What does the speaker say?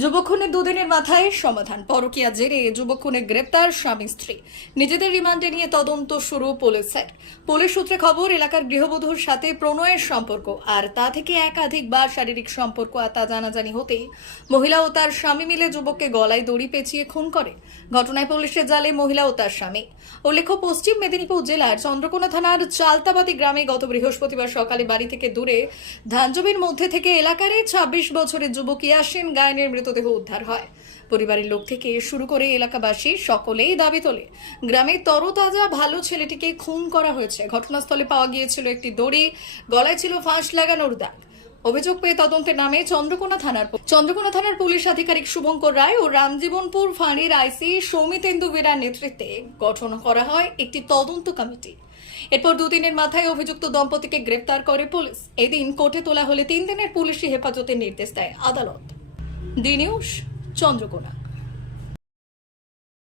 যুবক্ষণের দুদিনের মাথায় সমাধান। পরকিয়া জেরে যুবক্ষণে গ্রেপ্তার স্বামী স্ত্রী। নিজেদের রিমান্ডে নিয়ে তদন্ত শুরু পুলিশের। পুলিশ সূত্রে খবর, এলাকার গৃহবধূর সাথে প্রণয়ের সম্পর্ক। আর তা থেকে একাধিকবার শারীরিক সম্পর্ক আর তা জানাজানি হতেই মহিলা ও তার স্বামী মিলে যুবককে গলায় দড়ি পেঁচিয়ে খুন করে। ঘটনায় পুলিশের জালে মহিলা ও তার স্বামী। উল্লেখ্য, পশ্চিম মেদিনীপুর জেলার চন্দ্রকোনা থানার চালতাবাদী গ্রামে গত বৃহস্পতিবার সকালে বাড়ি থেকে দূরে ধানজমির মধ্যে থেকে এলাকার ছাব্বিশ বছরের যুবক ইয়াসিন গায়নের মৃতদেহ উদ্ধার হয়। পরিবারের লোক থেকে শুরু করে এলাকাবাসী সকলেই দাবি তোলে। গ্রামের তরতাজা ভালো ছেলেটিকে খুন করা হয়েছে। ঘটনাস্থলে পাওয়া গিয়েছিল একটি দড়ি, গলায় ছিল ফাঁস লাগানোর দাগ। অভিযোগ পেয়ে তদন্তের নামে চন্দ্রকোনা থানার চন্দ্রকোনা থানার পুলিশ আধিকারিক শুভঙ্কর রায় ও রামজীবনপুর ফাঁড়ির আইসি সৌমিতেন্দু বীরার নেতৃত্বে গঠন করা হয় একটি তদন্ত কমিটি। এরপর দুদিনের মাথায় অভিযুক্ত দম্পতিকে গ্রেপ্তার করে পুলিশ। এদিন কোর্টে তোলা হলে তিন দিনের পুলিশি হেফাজতের নির্দেশ দেয় আদালত। নিউজ চন্দ্রকোনা।